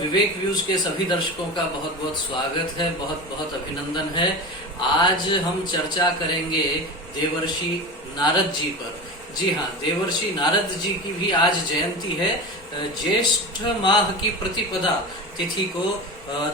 विवेक views के सभी दर्शकों का बहुत बहुत स्वागत है, बहुत बहुत अभिनंदन है। आज हम चर्चा करेंगे देवर्षि नारद जी पर। जी हाँ, देवर्षि नारद जी की भी आज जयंती है। ज्येष्ठ माह की प्रतिपदा तिथि को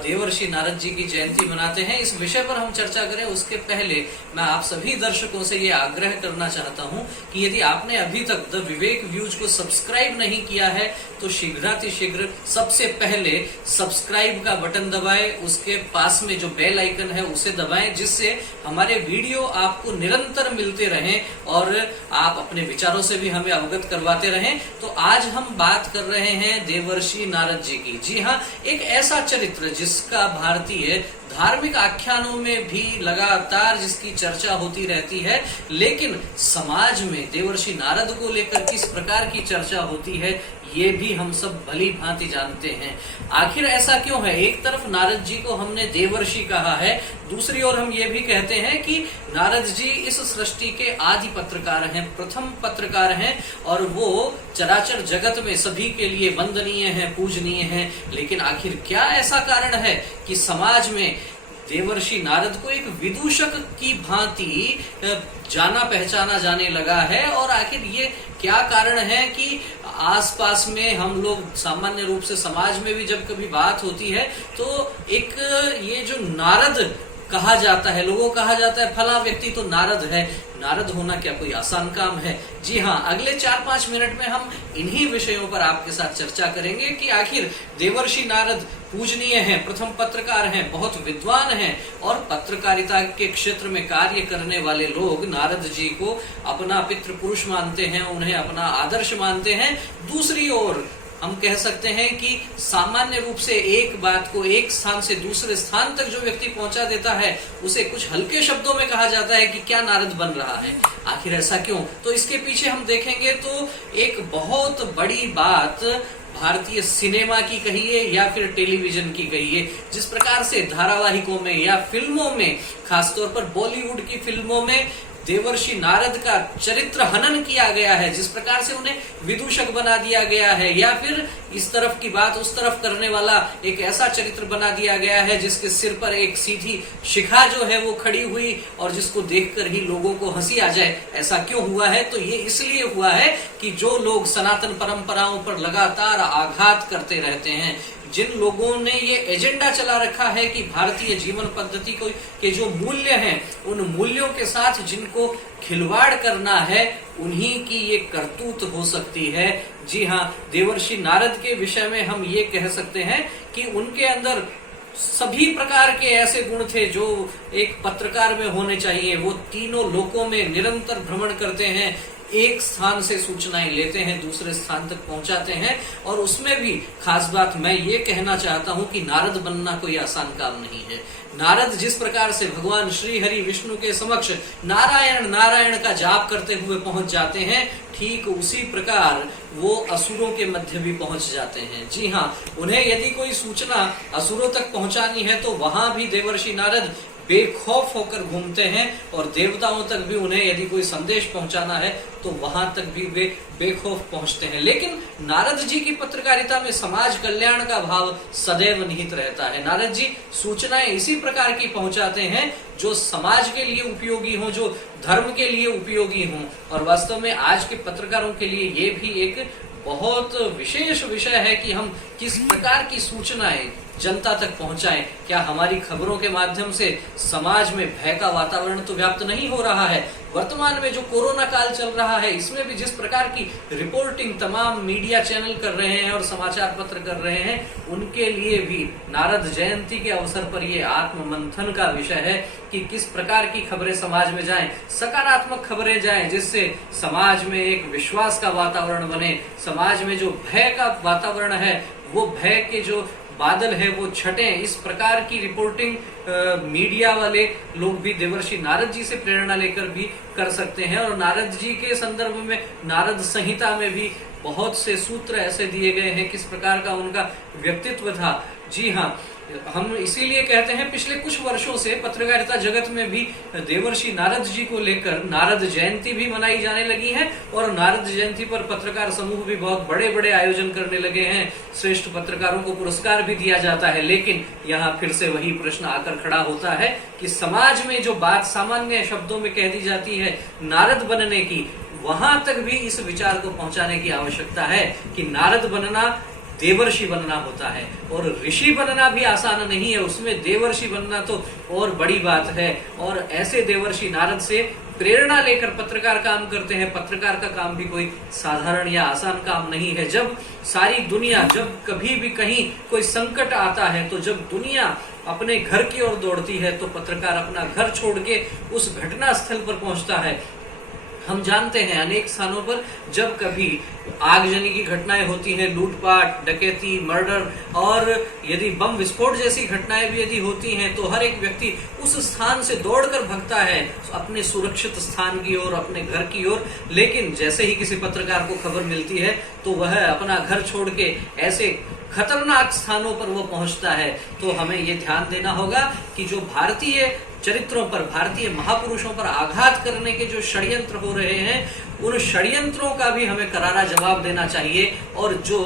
देवर्षि नारद जी की जयंती मनाते हैं। इस विषय पर हम चर्चा करें उसके पहले मैं आप सभी दर्शकों से ये आग्रह करना चाहता हूं कि यदि आपने अभी तक द विवेक व्यूज को सब्सक्राइब नहीं किया है तो शीघ्रातिशीघ्र सबसे पहले सब्सक्राइब का बटन दबाएं, उसके पास में जो बेल आइकन है उसे दबाएं, जिससे हमारे वीडियो आपको निरंतर मिलते रहें और आप अपने विचारों से भी हमें अवगत करवाते रहें। तो आज हम बात कर रहे हैं देवर्षि नारद जी की। जी हाँ, एक ऐसा चरित्र जिसका भारतीय धार्मिक आख्यानों में भी लगातार जिसकी चर्चा होती रहती है, लेकिन समाज में देवर्षि नारद को लेकर किस प्रकार की चर्चा होती है ये भी हम सब भली भांति जानते हैं। आखिर ऐसा क्यों है? एक तरफ नारद जी को हमने देवर्षि कहा है, दूसरी ओर हम ये भी कहते हैं कि नारद जी इस सृष्टि के आदि पत्रकार हैं, प्रथम पत्रकार हैं और वो चराचर जगत में सभी के लिए वंदनीय हैं, पूजनीय हैं। लेकिन आखिर क्या ऐसा कारण है कि समाज में देवर्षि नारद को एक विदूषक की भांति जाना पहचाना जाने लगा है? और आखिर ये क्या कारण है कि आसपास में हम लोग सामान्य रूप से समाज में भी जब कभी बात होती है तो एक ये जो नारद कहा जाता है, लोगों कहा जाता है फला व्यक्ति तो नारद है। नारद होना क्या कोई आसान काम है? जी हाँ, अगले 4-5 मिनट में हम इन्हीं विषयों पर आपके साथ चर्चा करेंगे कि आखिर देवर्षि नारद पूजनीय हैं, प्रथम पत्रकार हैं, बहुत विद्वान हैं और पत्रकारिता के क्षेत्र में कार्य करने वाले लोग नारद जी को अपना पितृ पुरुष मानते हैं, उन्हें अपना आदर्श मानते हैं। दूसरी ओर हम कह सकते हैं कि सामान्य रूप से एक बात को एक स्थान से दूसरे स्थान तक जो व्यक्ति पहुंचा देता है उसे कुछ हल्के शब्दों में कहा जाता है कि क्या नारद बन रहा है। आखिर ऐसा क्यों? तो इसके पीछे हम देखेंगे तो एक बहुत बड़ी बात भारतीय सिनेमा की कहिए या फिर टेलीविजन की कहिए, जिस प्रकार से धारावाहिकों में या फिल्मों में, खासतौर पर बॉलीवुड की फिल्मों में देवर्षि नारद का चरित्र हनन किया गया है, जिस प्रकार से उन्हें विदूषक बना दिया गया है या फिर इस तरफ की बात उस तरफ करने वाला एक ऐसा चरित्र बना दिया गया है जिसके सिर पर एक सीधी शिखा जो है वो खड़ी हुई और जिसको देखकर ही लोगों को हंसी आ जाए। ऐसा क्यों हुआ है? तो ये इसलिए हुआ है कि जो लोग सनातन परंपराओं पर लगातार आघात करते रहते हैं, जिन लोगों ने ये एजेंडा चला रखा है कि भारतीय जीवन पद्धति को के जो मूल्य हैं उन मूल्यों के साथ जिनको खिलवाड़ करना है, उन्हीं की ये करतूत हो सकती है। जी हाँ, देवर्षि नारद के विषय में हम ये कह सकते हैं कि उनके अंदर सभी प्रकार के ऐसे गुण थे जो एक पत्रकार में होने चाहिए। वो तीनों लोकों में निरंतर भ्रमण करते हैं, एक स्थान से सूचनाएं लेते हैं, दूसरे स्थान तक पहुंचाते हैं। और उसमें भी खास बात मैं ये कहना चाहता हूं कि नारद बनना कोई आसान काम नहीं है। नारद जिस प्रकार से भगवान श्री हरि विष्णु के समक्ष नारायण नारायण का जाप करते हुए पहुंच जाते हैं, ठीक उसी प्रकार वो असुरों के मध्य भी पहुंच जाते हैं। जी हाँ, उन्हें यदि कोई सूचना असुरों तक पहुंचानी है तो वहां भी देवर्षि नारद बेखौफ होकर घूमते हैं और देवताओं तक भी उन्हें यदि कोई संदेश पहुंचाना है तो वहां तक भी वे बेखौफ पहुंचते हैं। लेकिन नारद जी की पत्रकारिता में समाज कल्याण का भाव सदैव निहित रहता है। नारद जी सूचनाएं इसी प्रकार की पहुंचाते हैं जो समाज के लिए उपयोगी हो, जो धर्म के लिए उपयोगी हो। और वास्तव में आज के पत्रकारों के लिए ये भी एक बहुत विशेष विषय है कि हम किस प्रकार की सूचनाएं जनता तक पहुंचाएं। क्या हमारी खबरों के माध्यम से समाज में भय का वातावरण तो व्याप्त नहीं हो रहा है? वर्तमान में जो कोरोना काल चल रहा है इसमें भी जिस प्रकार की रिपोर्टिंग तमाम मीडिया चैनल कर रहे हैं और समाचार पत्र कर रहे हैं, उनके लिए भी नारद जयंती के अवसर पर ये आत्म मंथन का विषय है कि किस प्रकार की खबरें समाज में जाएं, सकारात्मक खबरें जाएं जिससे समाज में एक विश्वास का वातावरण बने, समाज में जो भय का वातावरण है वो भय के जो बादल है वो छटे। इस प्रकार की रिपोर्टिंग मीडिया वाले लोग भी देवर्षि नारद जी से प्रेरणा लेकर भी कर सकते हैं। और नारद जी के संदर्भ में नारद संहिता में भी बहुत से सूत्र ऐसे दिए गए हैं किस प्रकार का उनका व्यक्तित्व था। जी हाँ, हम इसीलिए कहते हैं पिछले कुछ वर्षों से पत्रकारिता जगत में भी देवर्षि नारद जी को लेकर नारद जयंती भी मनाई जाने लगी है और नारद जयंती पर पत्रकार समूह भी बहुत बड़े बड़े आयोजन करने लगे हैं। श्रेष्ठ पत्रकारों को पुरस्कार भी दिया जाता है। लेकिन यहाँ फिर से वही प्रश्न आकर खड़ा होता है कि समाज में जो बात सामान्य शब्दों में कह दी जाती है नारद बनने की, वहां तक भी इस विचार को पहुंचाने की आवश्यकता है कि नारद बनना देवर्षि बनना होता है और ऋषि बनना भी आसान नहीं है, उसमें देवर्षि बनना तो और बड़ी बात है। और ऐसे देवर्षि नारद से प्रेरणा लेकर पत्रकार काम करते हैं। पत्रकार का काम भी कोई साधारण या आसान काम नहीं है। जब सारी दुनिया, जब कभी भी कहीं कोई संकट आता है, तो जब दुनिया अपने घर की ओर दौड़ती है तो पत्रकार अपना घर छोड़ के उस घटना स्थल पर पहुंचता है। हम जानते हैं अनेक स्थानों पर जब कभी आगजनी की घटनाएं होती हैं, लूटपाट, डकैती, मर्डर और यदि बम विस्फोट जैसी घटनाएं भी यदि होती हैं, तो हर एक व्यक्ति उस स्थान से दौड़कर भगता है अपने सुरक्षित स्थान की ओर, अपने घर की ओर। लेकिन जैसे ही किसी पत्रकार को खबर मिलती है तो वह अपना घर छोड़ के ऐसे खतरनाक स्थानों पर वो पहुंचता है। तो हमें ये ध्यान देना होगा कि जो भारतीय चरित्रों पर, भारतीय महापुरुषों पर आघात करने के जो षड्यंत्र हो रहे हैं, उन षड्यंत्रों का भी हमें करारा जवाब देना चाहिए। और जो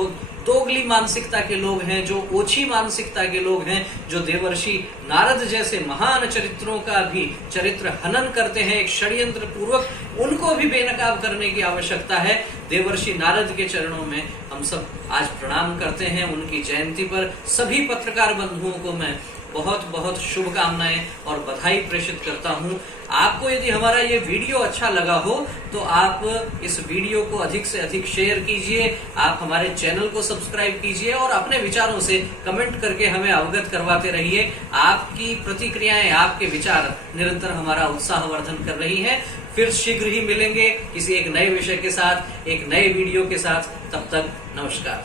दोगली मानसिकता के लोग हैं, जो ओछी मानसिकता के लोग हैं, जो देवर्षि नारद जैसे महान चरित्रों का भी चरित्र हनन करते हैं एक षड्यंत्र पूर्वक, उनको भी बेनकाब करने की आवश्यकता है। देवर्षि नारद के चरणों में हम सब आज प्रणाम करते हैं। उनकी जयंती पर सभी पत्रकार बंधुओं को मैं बहुत बहुत शुभकामनाएं और बधाई प्रेषित करता हूं। आपको यदि हमारा ये वीडियो अच्छा लगा हो तो आप इस वीडियो को अधिक से अधिक शेयर कीजिए, आप हमारे चैनल को सब्सक्राइब कीजिए और अपने विचारों से कमेंट करके हमें अवगत करवाते रहिए। आपकी प्रतिक्रियाएं, आपके विचार निरंतर हमारा उत्साहवर्धन कर रही है। फिर शीघ्र ही मिलेंगे किसी एक नए विषय के साथ, एक नए वीडियो के साथ। तब तक नमस्कार।